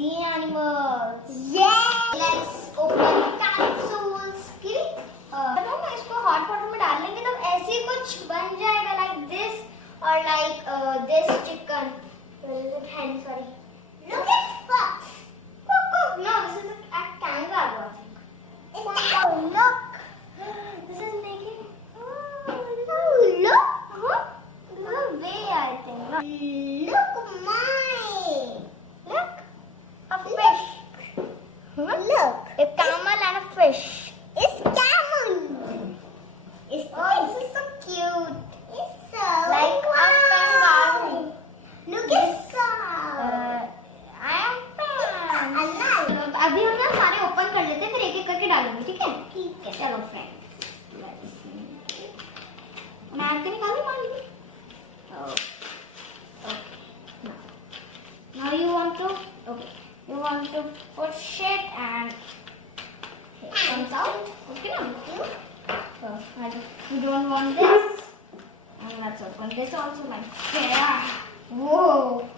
sea animals. Yeah. Let's open capsules. बताऊँ मैं इसको hot water में डाल लेंगे तब ऐसे कुछ बन जाएगा like this or like this chicken. Hen, sorry. Look at fox. No, this is a kangaroo. Look. This is making. Oh, look. Huh? This is a way, I think. Look, mine. Look. A fish. Huh? Look. A camel and a fish. It's camel. It's this is so cute. It's so like wow. Up and down. Look at I am fan. अभी हम ना सारे open कर लेते हैं फिर एक एक करके डालेंगे ठीक है? ठीक है चलो फ्रेंड्स. मैं आपके निकालूं पानी? Now you want to push it and it comes out. Okay now? So we don't want this. And let's open this also like yeah. Whoa.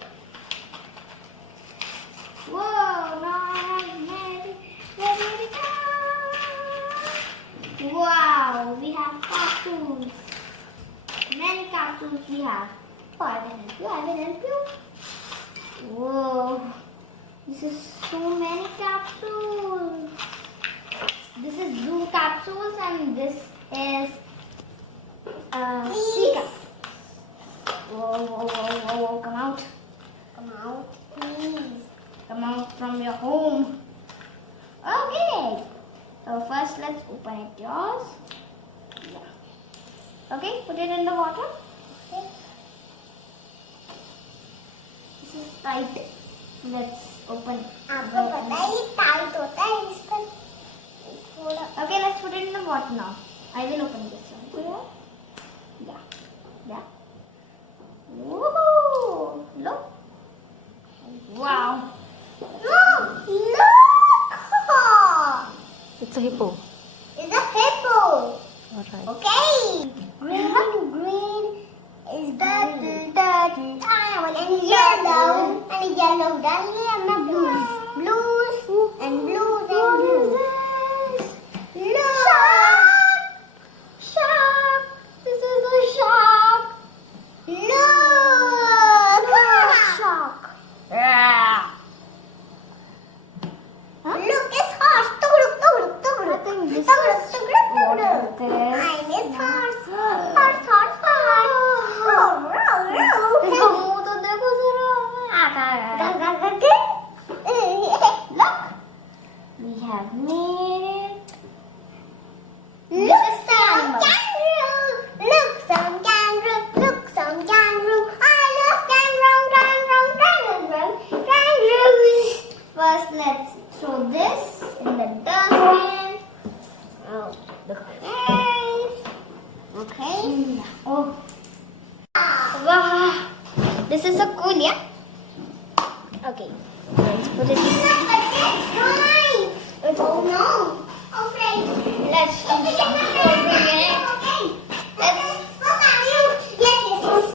Whoa, now I have made ready to go. Wow, we have capsules. Many capsules we have. Oh, I will help you. Whoa, this is so many capsules. This is blue capsules and this is sea capsules. Whoa, come out. Come out, please. Come out from your home. Okay. So first let's open it yours. Yeah. Okay, put it in the water. Okay. This is tight. Let's open it. आपको पता है ये tight होता है इसका. Okay, let's put it in the water now. I will open this one. Yeah. Woohoo! Look. Wow. Look! It's a hippo. It's a hippo. Alright. Okay. Green is turtle. And yellow. डालिए हमने blues and blues. Look. Shark. This is a shark. Look. Shark. Yeah. Huh? Look, it's horse. I think this is what is this? It's horse. इसका मुंह तो देखो जरा. Look, we have made it. Look, some kangaroo. Look, some kangaroo. I love kangaroos. First, let's throw this in the dustbin. Oh, the face. Okay. Oh. Wow. This is so cool, yeah? Okay. Let's put it in. Oh no. Oh, friends. Let's bring it